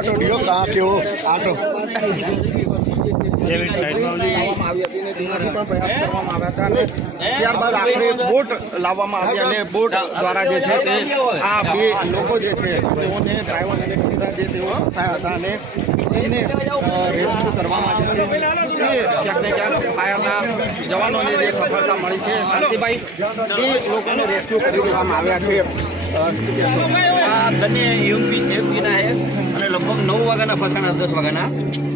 Auto दियो कहाँ के हो ऑटो ત્યારબાદ આખરે બોટ લાવવામાં આવી અને બોટ દ્વારા જે છે તે આ બે લોકો જે છે તેઓને ડ્રાઈવર અને ક્લીનર જે તેઓ ફસાયા હતા અને એને રેસ્ક્યુ કરવા માટે ક્યાંક ને ક્યાંક ફાયરના જવાનોને જે સફળતા મળી છે શાંતિભાઈ એ લોકોને રેસ્ક્યુ કરી દેવામાં આવ્યા છે। આ બંને યુપીના છે અને લગભગ 9 વાગ્યાના ફસાણા 10 વાગ્યાના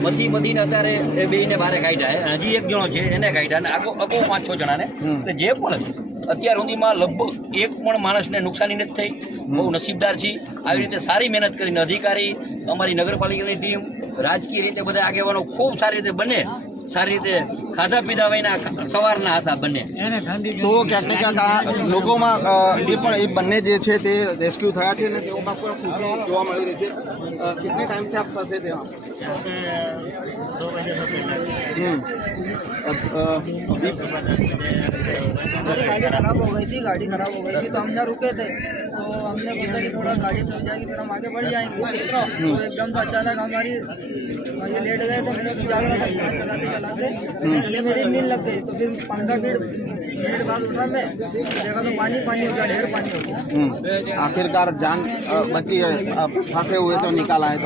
મધીને અત્યારે એ બેને બહાર કાઢ્યા હજી એક જણો છે એને કાઢ્યા અને અગો 5-6 જણાને જે પણ અત્યાર સુધીમાં લગભગ એક પણ માણસને નુકસાની નથી થઈ। બહુ નસીબદાર છીએ આવી રીતે સારી મહેનત કરીને અધિકારી અમારી નગરપાલિકાની ટીમ રાજકીય રીતે બધા આગેવાનો ખૂબ સારી રીતે બને સારી રીતે ખાધા પીધા વયના સવારના હતા બંને। તો ક્યાંક ને ક્યાંક આ લોકોમાં એ પણ એ બંને જે છે તે રેસ્ક્યુ થયા છે અને તેઓમાં પણ ખુશી જોવા મળી રહી છે। કેટલી ટાઈમ से आप फंसे थे वहाँ? 2 बजे से पहले गाड़ी खराब हो गई थी तो हम यहाँ रुके थे तो हमने सोचा कि थोड़ा गाड़ी चल जाएगी फिर हम आगे बढ़ जाएंगे। तो एकदम से अचानक हमारी ये लेट गए तो मैंने जागरा था चलाते चलाते पहले मेरी नींद लग गई तो फिर 15 मिनट बाद उठा मैं देखा तो पानी हो गया ढेर पानी हो गया। आखिरकार जान बची है फंसे हुए तो निकाला है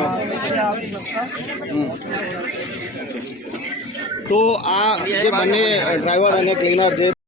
तो आ जे बने ड्राइवर અને ક્લીનર જે